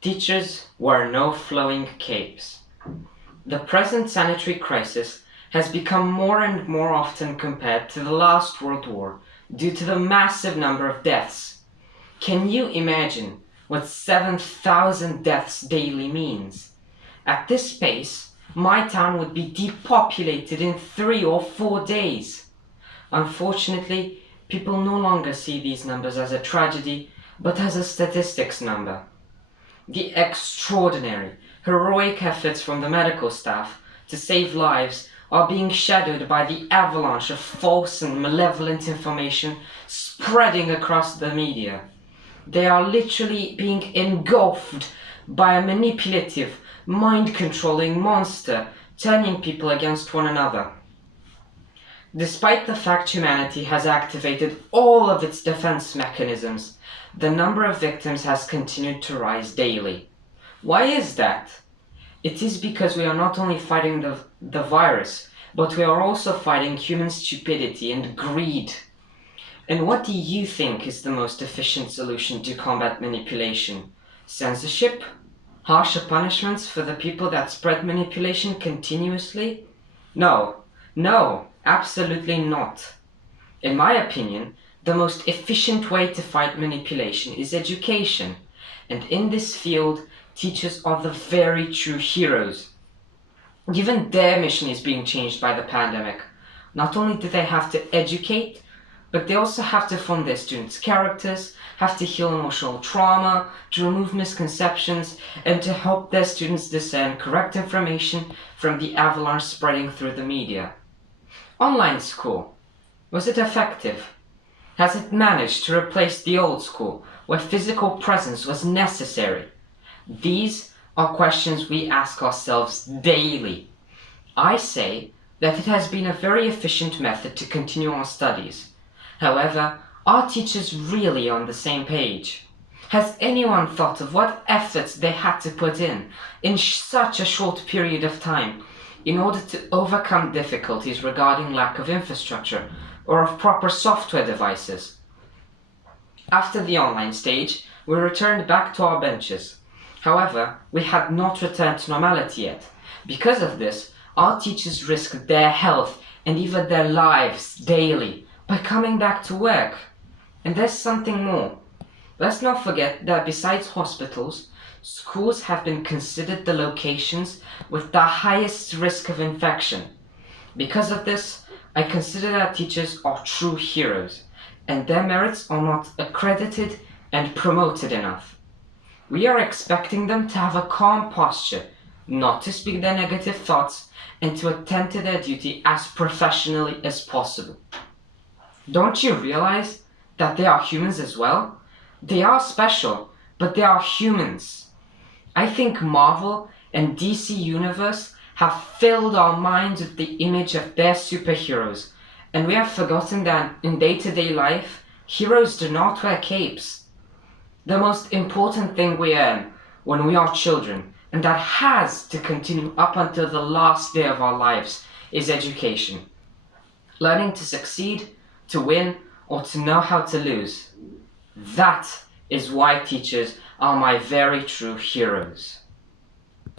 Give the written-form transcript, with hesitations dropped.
Teachers wear no flowing capes. The present sanitary crisis has become more and more often compared to the last World War due to the massive number of deaths. Can you imagine what 7,000 deaths daily means? At this pace, my town would be depopulated in 3 or 4 days. Unfortunately, people no longer see these numbers as a tragedy, but as a statistics number. The extraordinary, heroic efforts from the medical staff to save lives are being shadowed by the avalanche of false and malevolent information spreading across the media. They are literally being engulfed by a manipulative, mind-controlling monster turning people against one another. Despite the fact humanity has activated all of its defense mechanisms, the number of victims has continued to rise daily. Why is that? It is because we are not only fighting the virus, but we are also fighting human stupidity and greed. And what do you think is the most efficient solution to combat manipulation? Censorship? Harsher punishments for the people that spread manipulation continuously? No, absolutely not. In my opinion, the most efficient way to fight manipulation is education, and in this field, teachers are the very true heroes. Even their mission is being changed by the pandemic. Not only do they have to educate, but they also have to form their students' characters, have to heal emotional trauma, to remove misconceptions, and to help their students discern correct information from the avalanche spreading through the media. Online school. Was it effective? Has it managed to replace the old school, where physical presence was necessary? These are questions we ask ourselves daily. I say that it has been a very efficient method to continue our studies. However, are teachers really on the same page? Has anyone thought of what efforts they had to put in such a short period of time in order to overcome difficulties regarding lack of infrastructure or of proper software devices? After the online stage, we returned back to our benches. However, we had not returned to normality yet. Because of this, our teachers risked their health and even their lives daily by coming back to work. And there's something more. Let's not forget that besides hospitals, schools have been considered the locations with the highest risk of infection. Because of this, I consider that teachers are true heroes, and their merits are not accredited and promoted enough. We are expecting them to have a calm posture, not to speak their negative thoughts, and to attend to their duty as professionally as possible. Don't you realize that they are humans as well? They are special, but they are humans. I think Marvel and DC Universe have filled our minds with the image of their superheroes, and we have forgotten that in day-to-day life, heroes do not wear capes. The most important thing we earn when we are children, and that has to continue up until the last day of our lives, is education. Learning to succeed, to win, or to know how to lose. That is why teachers are my very true heroes.